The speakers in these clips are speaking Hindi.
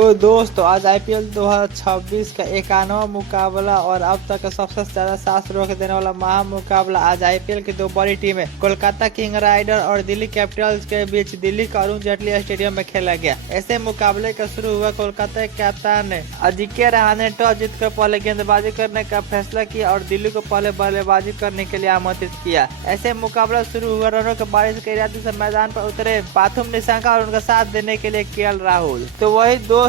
तो दोस्तों आज आईपीएल 2026 का 91वां मुकाबला और अब तक का सबसे ज्यादा 7 रन देने वाला महा मुकाबला आज आईपीएल की दो बड़ी टीमें कोलकाता किंग राइडर और दिल्ली कैपिटल्स के बीच दिल्ली का अरुण जेटली स्टेडियम में खेला गया। ऐसे मुकाबले का शुरू हुआ कोलकाता के कप्तान अजिंक्य रहाणे ने टॉस जीतकर पहले गेंदबाजी करने का फैसला किया और दिल्ली को पहले बल्लेबाजी करने के लिए आमंत्रित किया। ऐसे मुकाबला शुरू हुआ रनों के बारिश के इरादे से मैदान पर उतरे पाथुम निशंका और उनका साथ देने के लिए केएल राहुल। तो वही दोस्तों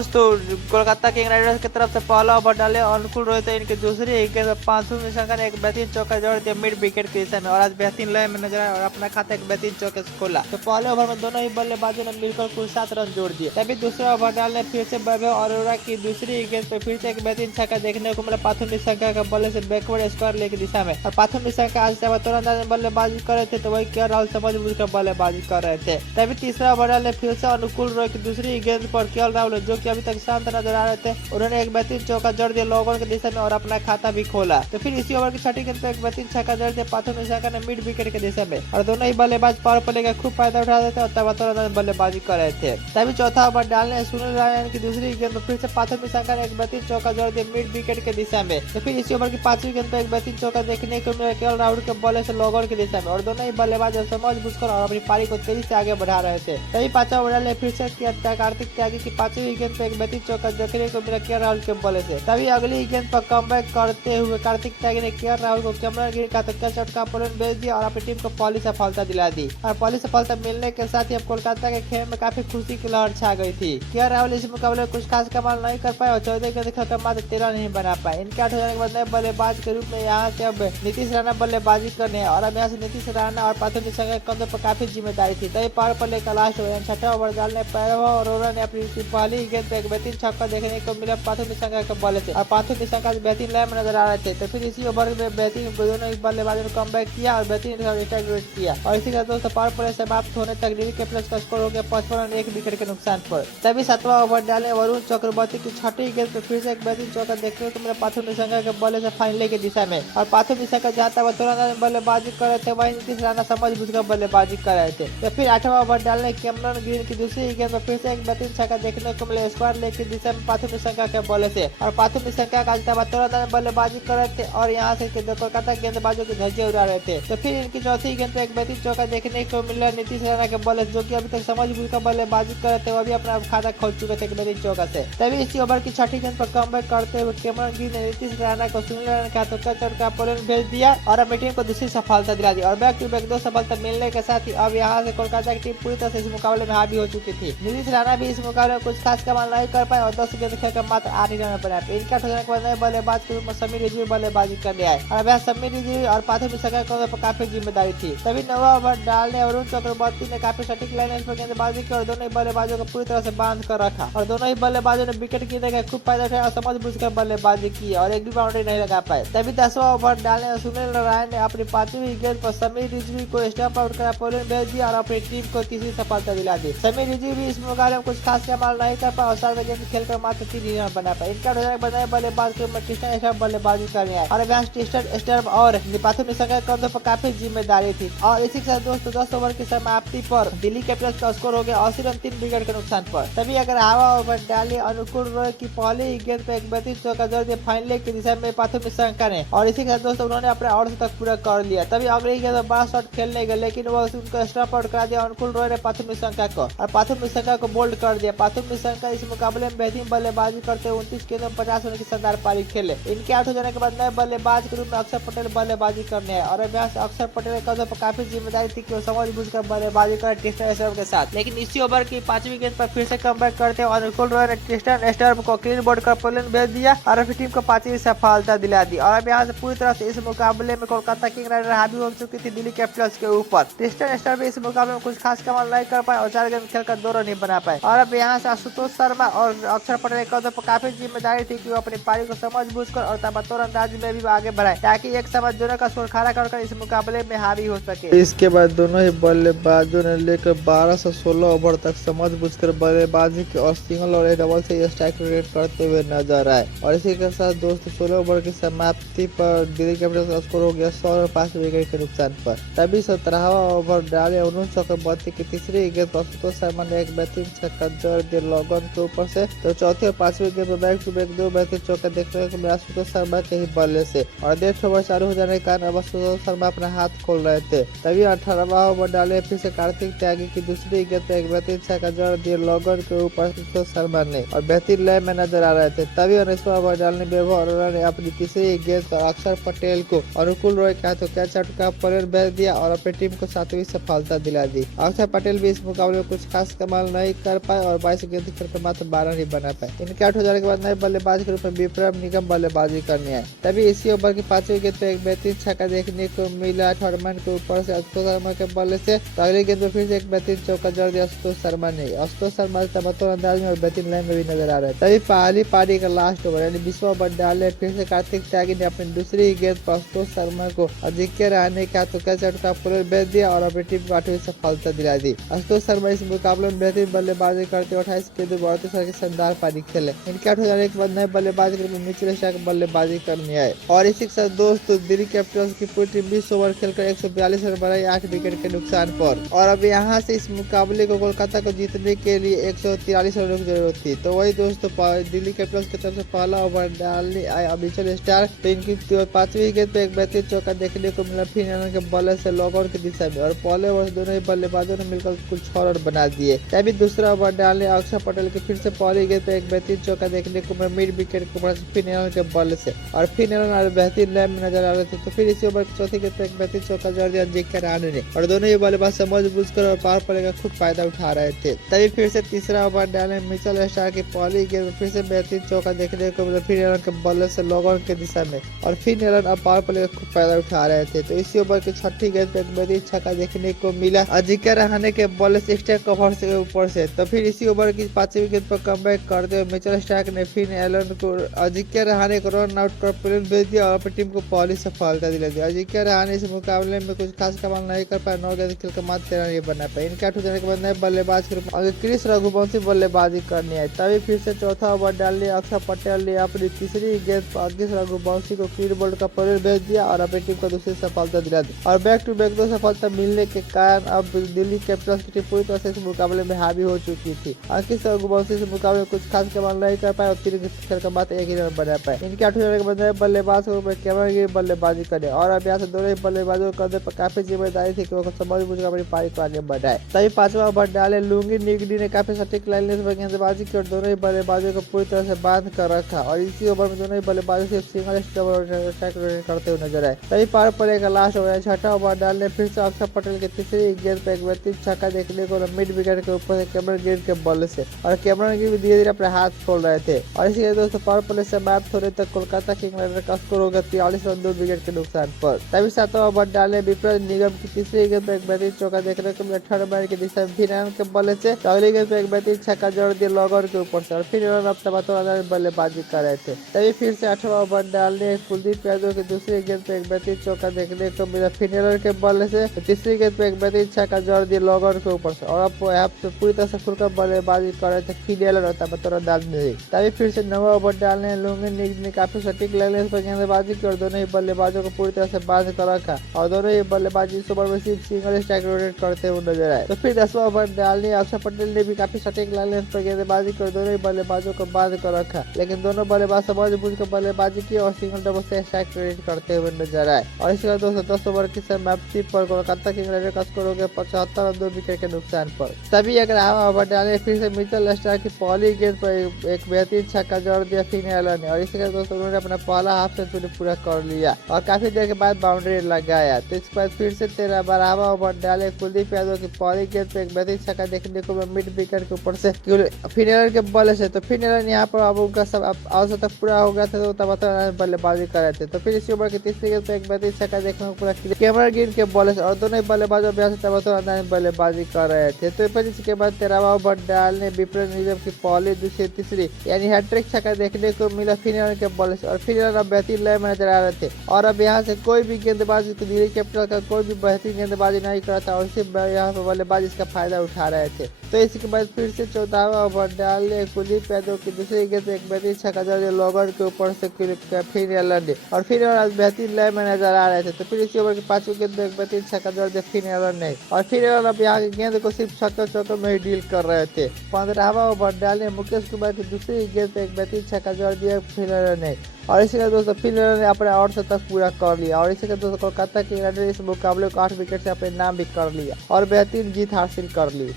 कोलकाता किंग राइडर्स की तरफ से पहला ओवर डाले अनुकूल रोहित इनकी दूसरी गेंद पर पाथुम निशंका ने एक बेहतरीन चौका जोड़ दिया मिड विकेट के दिशा में और आज बेहतरीन लय में नजर आया और अपना खाता एक बेहतरीन चौके से खोला। तो पहले ओवर में दोनों ही बल्लेबाजों ने मिलकर कुल 7 रन जोड़ दिए। तभी दूसरा ओवर डालने फिर से वैभव अरोड़ा की दूसरी गेंद पर फिर से एक बेहतरीन छक्का देखने को मिला पाथुम निशंका का बल्ले से बैकवर्ड स्क्वायर लेग की दिशा में और पाथुम निशंका आज अंदाज में बल्लेबाजी कर रहे थे तो वही केएल राहुल समझ बुझकर बल्लेबाजी कर रहे थे। तभी तीसरा ओवर डालने फिर से अनुकूल रोहित की दूसरी गेंद पर केएल राहुल जो कि अभी तक शांत नजर आ रहे थे उन्होंने एक बेहतरीन चौका जड़ दिया लोगों की दिशा में और अपना खाता भी खोला। तो फिर इसी ओवर की छठी गेंद पर एक बेहतरीन छक्का जड़ दिया पाथुम निशंका ने मिड विकेट की दिशा में और दोनों ही बल्लेबाज पावर प्ले का खूब फायदा उठा रहे थे और तबातोड़ बल्लेबाजी कर रहे थे। तभी चौथा ओवर डालने सुनील नारायण की दूसरी गेंद पर फिर से पाथुम निशंका ने एक बेहतरीन चौका जड़ दिया मिड विकेट की दिशा में। तो फिर इसी ओवर की पांचवी गेंद पर एक बेहतरीन चौका देखने को मिला केएल राहुल के बल्ले से लोगों की दिशा में और दोनों ही बल्लेबाज समझ बुझकर और अपनी पारी को तेजी से आगे बढ़ा रहे थे। तभी पांचवा ओवर डालने फिर से किया कार्तिक त्यागी की पांचवी गेंद पर एक बेहतरीन चौका देखने को मिला केएल राहुल के बल्ले से। तभी अगली गेंद पर कमबैक करते हुए कार्तिक त्यागी ने केएल राहुल को कैमरन गिर का तक्का चटका पोलन भेज दिया और अपनी टीम को पहली सफलता दिला दी और पहली सफलता मिलने के साथ ही अब कोलकाता के खेल में काफी खुशी की लहर छा गई थी। केएल राहुल इस मुकाबले में कुछ खास कमाल नहीं कर पाए और 14 गेंद खेलकर मात्र 13 नहीं बना पाए। इनके आउट हो जाने के बाद नए बल्लेबाज के रूप में यहाँ से अब नीतीश राणा बल्लेबाजी करने और अब यहाँ से नीतीश राणा और पाथुम निशंका के कंधों पर काफी जिम्मेदारी थी। तभी पावर प्ले का लास्ट ओवर छठा ओवर डालने वैभव अरोड़ा ने अपनी पहली गेंद पर एक बेहतरीन छक्का देखने को मिला पाथुम निशंका के बल्ले से और पाथुम निशंका बेहतरीन लय में नजर आ रहे थे। तो फिर इसी ओवर में बेहतरीन दोनों ही बल्लेबाजों ने कमबैक किया और बेहतरीन स्ट्राइक किया और इसी के दोस्तों पावर प्ले समाप्त होने तक दिल्ली कैपिटल्स का स्कोर हो गया 55 रन 1 विकेट के नुकसान पर। तभी 7वां ओवर डाले वरुण चक्रवर्ती की छठी गेंद पर फिर से एक बेहतरीन चौका देखने को मिला पाथुम निशंका के बल्ले से फाइनल की दिशा में और पाथुम निशंका जहां वह तुरंत बल्लेबाजी कर रहे थे वहीं नीतीश राणा समझ बुझकर बल्लेबाजी कर रहे थे। तो फिर 8वां ओवर डालने कैमरन ग्रीन की दूसरी गेंद पर फिर से एक बेहतरीन छक्का देखने को मिला स्क्वायर लेग की दिशा में पाथुम निशंका के बल्ले से और पाथुम निशंका का तुरंत बल्लेबाजी कर रहे थे और यहाँ से कोलकाता गेंदबाजों की धज्जियां उड़ा रहे थे। तो फिर इनकी चौथी गेंद पर एक बेहतरीन चौका देखने को मिला नीतीश राणा के बल्ले जो कि अभी तक समझ बुझकर बल्लेबाजी कर रहे थे वो भी अपना खाता खोल चुके थे एक बेहतरीन चौका से। तभी इसी ओवर की छठी गेंद पर कमबैक करते हुए कैमरन ग्रीन ने नीतीश राणा को सुनील नारायण का तुक्का चौका पोलन भेज दिया और अपनी टीम को दूसरी सफलता दिला दी और बैक टू बैक 2 सफलता मिलने के साथ ही अब यहाँ से कोलकाता की टीम पूरी तरह से इस मुकाबले में हावी हो चुकी थी। नीतीश राणा भी इस मुकाबले में कुछ खास कमाल नहीं कर पाए और 10 गेंद खेलकर मात्र 8 रन बनाए। इनका होने के बाद नए बल्लेबाज के रूप में समीर रिजवी बल्लेबाजी करने आए और वह समीर रिजवी और पाथुम निशंका को काफी जिम्मेदारी थी। तभी 9वां ओवर डालने अरुण चक्रवर्ती ने काफी सटीक लाइन पर गेंदबाजी की और दोनों ही बल्लेबाजों को पूरी तरह से बांध कर रखा और दोनों ही बल्लेबाजों ने विकेट गिरने का खूब फायदा उठाया और समझ बुझकर बल्लेबाजी की और एक भी बाउंड्री नहीं लगा पाए। तभी 10वां ओवर डालने सुनील नारायण ने अपनी 5वीं गेंद पर समीर रिजवी को स्टंप आउट कर पोलिंग भेज दिया और अपनी टीम को तीसरी सफलता दिला दी। समीर रिजवी भी इस मुकाबले में कुछ खास कमाल नहीं कर पाए और 7 गेंद खेलकर मात्र 3 रन बना पाए। इनका बनाए बल्लेबाज के ट्रिस्टन स्टर्ब बल्लेबाजी करने आए और ट्रिस्टन स्टर्ब और पाथुम निशंका के कंधों पर काफी जिम्मेदारी थी और इसी के साथ दोस्तों 10 ओवर की समाप्ति पर दिल्ली कैपिटल्स का स्कोर हो गया 80 रन 3 विकेट के नुकसान पर। तभी अगर हवा ओवर डाली अनुकूल रोहित की पहली गेंद पर एक बेहतरीन चौका जड़ दिया फाइनल की दिशा में पाथुम निशंका ने और इसी के साथ दोस्तों उन्होंने अपने ऑर्डर तक पूरा कर लिया। तभी अगली गेंद में 12 शॉट खेलने गए लेकिन वो उनको स्टंप आउट करा दिया अनुकूल रोहित ने पाथुम निशंका को और पाथुम निशंका को बोल्ड कर दिया। पाथुम निशंका इस मुकाबले में बेहतरीन बल्लेबाजी करते हुए 29 गेंदों में 50 रन की शानदार पारी खेले। इनके आउट हो जाने के बाद नए बल्लेबाज के रूप में अक्षर पटेल बल्लेबाजी करने आए और अभ्यास अक्षर पटेल के कंधों पर काफी जिम्मेदारी थी कि वो समझ बुझकर बल्लेबाजी करे ट्रिस्टन स्टर्ब के साथ। लेकिन इसी ओवर की 5वीं गेंद पर फिर से कमबैक करते हुए अनुकूल रॉय ने ट्रिस्टन स्टर्ब को क्लीन बोर्ड कर पोलैंड भेज दिया और अपनी टीम को 5वीं सफलता दिला दी और अब यहाँ से पूरी तरह से इस मुकाबले में कोलकाता किंग राइडर हावी हो चुकी थी दिल्ली कैपिटल्स के ऊपर। ट्रिस्टन स्टर्ब इस मुकाबले में कुछ खास कमाल नहीं कर पाए और 4 गेंद खेलकर 2 रन नहीं बना पाए और अब यहाँ से आशुतोष शर्मा और अक्षर पटेल के कंधों पर काफी जिम्मेदारी थी कि वो अपनी पारी को समझ बूझकर और तबातोड़ अंदाज में भी आगे बढ़ाए ताकि एक समय दोनों का स्कोर खड़ा कर इस मुकाबले में हावी हो सके। इसके बाद दोनों ही बल्लेबाजों ने लेकर 12 से 16 ओवर तक समझ बूझकर बल्लेबाजी की और सिंगल और डबल से स्ट्राइक रेट करते हुए नजर आए और इसी के साथ दोस्तों 16 ओवर की समाप्ति पर दिल्ली कैपिटल्स का स्कोर हो गया 100 और 5 विकेट के नुकसान पर। तभी 17वां ओवर डाले अरुण चक्रवर्ती की तीसरी गेंद पर आशुतोष शर्मा ने एक बेहतरीन छक्का जड़ दिया लोगन को के ऊपर से, तो चौथे और पांचवें गेंद पर बैक टू बैक 2 बेहतरीन चौका देखने को मिला आशुतोष शर्मा के ही बल्ले से। और 1.5 ओवर चालू हो जाने के कारण अब आशुतोष शर्मा अपना हाथ खोल रहे थे। तभी 18वां ओवर डाले फिर से कार्तिक त्यागी की दूसरी गेंद पर एक बेहतरीन छक्का जड़ दिया लॉगर के ऊपर आशुतोष शर्मा ने और बेहतरीन लय में नजर आ रहे थे। तभी 19वां ओवर डालने वैभव अरोड़ा ने अपनी तीसरी गेंद पर अक्षर पटेल को अनुकूल रॉय का तो कैच आउट का परेड भेज दिया और अपनी टीम को 7वीं सफलता दिला दी। अक्षर पटेल भी इस मुकाबले में कुछ खास कमाल नहीं कर पाए और 22 गेंद खेलकर मात्र 12 रन बना पाए। इनके आउट हो जाने के बाद नए बल्लेबाज के रूप में विक्रम निगम बल्लेबाजी करने आए। तभी इसी ओवर की 5वीं गेंद पर एक बेहतरीन छक्का देखने को मिला टूर्नामेंट के ऊपर से आशुतोष शर्मा के बल्ले से। तो अगली गेंद पर फिर से एक बेहतरीन चौका जड़ दिया आशुतोष शर्मा ने। आशुतोष शर्मा तबतोर अंदाज में और बेहतरीन लाइन में भी नजर आ रहे हैं। तभी पहली पारी का लास्ट ओवर यानी 20वां ओवर डाले फिर से कार्तिक त्यागी ने अपनी दूसरी गेंद पर आशुतोष शर्मा को अजिंक्य रहाणे का तो कैच आउट का परेड भेज दिया और अपनी टीम को 8वीं सफलता दिला दी। आशुतोष शर्मा इस मुकाबले में बेहतरीन बल्लेबाजी करते 28 गेंद 32 रन की शानदार पारी खेले। इनके आउट हो जाने के बाद नए बल्लेबाज के रूप में मिचेल स्टार्क बल्लेबाजी करने आए और इसी के साथ दोस्तों दिल्ली कैपिटल्स की पूरी टीम 20 ओवर खेलकर 142 रन बनाई 8 विकेट के नुकसान पर। और अब यहाँ से इस मुकाबले को कोलकाता को जीतने के लिए 143 रनों की जरूरत थी। तो वही दोस्तों दिल्ली कैपिटल्स की तरफ से पहला ओवर डालने आए मिचेल स्टार्क। तो इनकी 5वीं गेंद पे एक बेहतरीन चौका देखने को मिला फिन एलन के बल्ले से लॉगर की दिशा में और पहले ओवर दोनों ही बल्लेबाजों ने मिलकर कुल 6 रन बना दिए। तभी दूसरा ओवर डालने अक्षर पटेल के फिर से पहली गेंद पे एक बेहतरीन चौका देखने को मिला मिड विकेट के ऊपर फिन एलन के बल्ले से और फिन एलन बेहतरीन लय में नजर आ रहे थे। तो फिर इसी ओवर की चौथी गेंद पे एक बेहतरीन चौका जड़ दिया अजिंक्य रहाणे ने और दोनों ही बल्लेबाज समझ बूझकर और पावर प्ले का खूब फायदा उठा रहे थे। तभी फिर से तीसरा ओवर डाले मिचेल स्टार्क की पहली गेंद में फिर से बेहतरीन चौका देखने को मिला फिन एलन के बल्ले से लॉगर की दिशा में और फिन एलन अब पावर प्ले का खूब फायदा उठा रहे थे। तो इसी ओवर की छठी गेंद पे एक बेहतरीन छक्का देखने को मिला अजिंक्य रहाणे के बल्ले से एक्स्ट्रा कवर से ऊपर से। तो फिर इसी ओवर की 5वीं गेंद पर कमबैक करते हुए मिचेल स्टार्क ने फिन एलन को अजिंक्य रहाणे को रन आउट कर परेड भेज दिया और अपनी टीम को पहली सफलता दिला दी। अजिंक्य रहाणे इस मुकाबले में कुछ खास कमाल नहीं कर पाए 9 गेंद खेलकर मात्र 13 रन बना पाए। इनके आउट हो जाने के बाद नए बल्लेबाज के रूप में आगे क्रिस रघुवंशी बल्लेबाजी करने आए। तभी फिर से चौथा ओवर डालने अक्षर पटेल ने अपनी तीसरी गेंद पर क्रिस रघुवंशी को क्लीन बोल्ड का परेड भेज दिया और अपनी टीम को दूसरी सफलता दिला दी और बैक टू बैक 2 सफलता मिलने के कारण अब दिल्ली कैपिटल्स की टीम पूरी तरह से इस मुकाबले में हावी हो चुकी थी। क्रिस रघुवंशी इस मुकाबले में कुछ खास कमाल नहीं कर पाए और 3 खेल का मात्र 1 ही रन बना पाए। इनके आउट हो जाने के बाद नए बल्लेबाज के रूप में कैमरन ग्रीन बल्लेबाजी करे और अब यहाँ से दोनों ही बल्लेबाजों को पर काफी जिम्मेदारी थी कि वो समझ बुझकर अपनी पारी को आगे बढ़ाए। तभी 5वां ओवर डाले लुंगी निगडी ने काफी सटीक लाइन पर गेंदबाजी की और दोनों ही बल्लेबाजों को पूरी तरह से बांध कर रखा और इसी ओवर में दोनों ही बल्लेबाजों से सिंगल स्ट्राइक करते हुए नजर आए। तभी पावर प्ले का लास्ट ओवर छठा ओवर डालने फिर से अक्षर पटेल की तीसरी गेंद पर एक बेहतरीन छक्का देखने को मिड विकेट के ऊपर से कैमरन ग्रीन के बल्ले से और कैमरन ग्रीन धीरे धीरे अपने हाथ खोल रहे थे और इसी दोस्तों पावर प्ले से समाप्त होने तक कोलकाता किंग राइडर का स्कोर हो गया 43 रन 2 विकेट के नुकसान पर। तभी 7वां ओवर डालने विक्रम निगम की तीसरी गेंद पर एक बेहतरीन चौका देखने को मिला थर्ड मैन की दिशा में फिन एलन के बल्ले से अगली गेंद पर एक बेहतरीन छक्का जड़ दिया लॉगर के ऊपर से और फिर एलन अब तबादला बल्लेबाजी कर रहे थे। तभी फिर से 8वां ओवर डालने कुलदीप यादव की दूसरी गेंद पर एक बेहतरीन चौका देखने को मिला फिन एलन के बल्ले से तीसरी गेंद पर एक बेहतरीन छक्का जड़ दिया लॉगर के ऊपर से और अब यहाँ से पूरी तरह से खुलकर बल्लेबाजी कर रहे थे फिन एलन और तबादला अंदाज में। तभी फिर से 9वां ओवर डालने लुंगी निगडी ने काफी सटीक लाइन पर गेंदबाजी की और दोनों ही बल्लेबाजों को पूरी तरह से बांध कर रखा और दोनों ही बल्लेबाजी इस ओवर में सिर्फ सिंगल स्ट्राइक रोटेट करते हुए नजर आए। तो फिर 10वां ओवर डालने अक्षर पटेल ने भी काफी सटीक लाइन पर गेंदबाजी कर दोनों ही बल्लेबाजों को बांध कर रखा लेकिन दोनों बल्लेबाज समझ बूझ कर बल्लेबाजी की और सिंगल डबल से स्ट्राइक रोटेट करते हुए नजर आए और इसके बाद दोस्तों 10 ओवर की समाप्ति पर कोलकाता किंग राइडर का स्कोर हो गया 75 रन 2 विकेट के नुकसान पर। तभी 11वां ओवर डालने फिर से मिचेल स्टार्क की पहली गेंद पर एक बेहतरीन छक्का जड़ दिया फिन एलन ने और इसके बाद दोस्तों उन्होंने अपना पहला हाफ सेंचुरी पूरा कर लिया और काफी देर के बाद बाउंड्री लगाया। तो इसके बाद फिर से 12वां ओवर डाले कुलदीप यादव की पहली गेंद पे एक बेहतरीन छक्का देखने को मिड विकेट के ऊपर से फिन एलन के बल्ले से। तो फिन एलन यहाँ पर अब उनका सब आवश्यकता पूरा हो गया था तो तबादला बल्लेबाजी कर रहे थे। तो फिर इसी ओवर की तीसरी गेंद पे एक बेहतरीन छक्का देखने को पूरा कैमरन ग्रीन के बल्ले से और दोनों ही बल्लेबाजों अभ्यास से तबादला बल्लेबाजी कर रहे थे। तो फिर इसके बाद 13वां ओवर डालने विक्रम निगम की पहली दूसरी तीसरी यानी हैट्रिक छक्का देखने को मिला फिन एलन के बल्ले से और फिन एलन अब बेहतरीन लय में नजर आ रहे थे और अब यहाँ से कोई भी गेंदबाजी दिल्ली कैपिटल का कोई भी बेहतरीन गेंदबाजी नहीं कर रहा था और सिर्फ यहाँ पर बल्लेबाज इसका फायदा उठा रहे थे। तो इसके बाद फिर से 14वां ओवर डालने कुलदीप यादव की दूसरी गेंद एक बेहतरीन छक्का जड़ दिया लॉगर के ऊपर से फिन एलन ने और फिर एलन बेहतरीन लय में नजर आ रहे थे। तो फिर इसी ओवर की 5वीं गेंद में एक बेहतरीन छक्का जड़ दिया फिन एलन ने और फिर एलन अब यहाँ की गेंद को सिर्फ छक्का चौके में ही डील कर रहे थे। 15वां 16 ओवर डाले मुकेश कुमार की दूसरी गेंद पे एक बेहतरीन छक्का जड़ दिया फील्डर ने और इसी के दोस्तों फील्डर ने अपने 8 तक पूरा कर लिया और इसी के दोस्तों कोलकाता किंग राइडर इस मुकाबले को 8 विकेट से अपने नाम भी कर लिया और बेहतरीन जीत हासिल कर ली।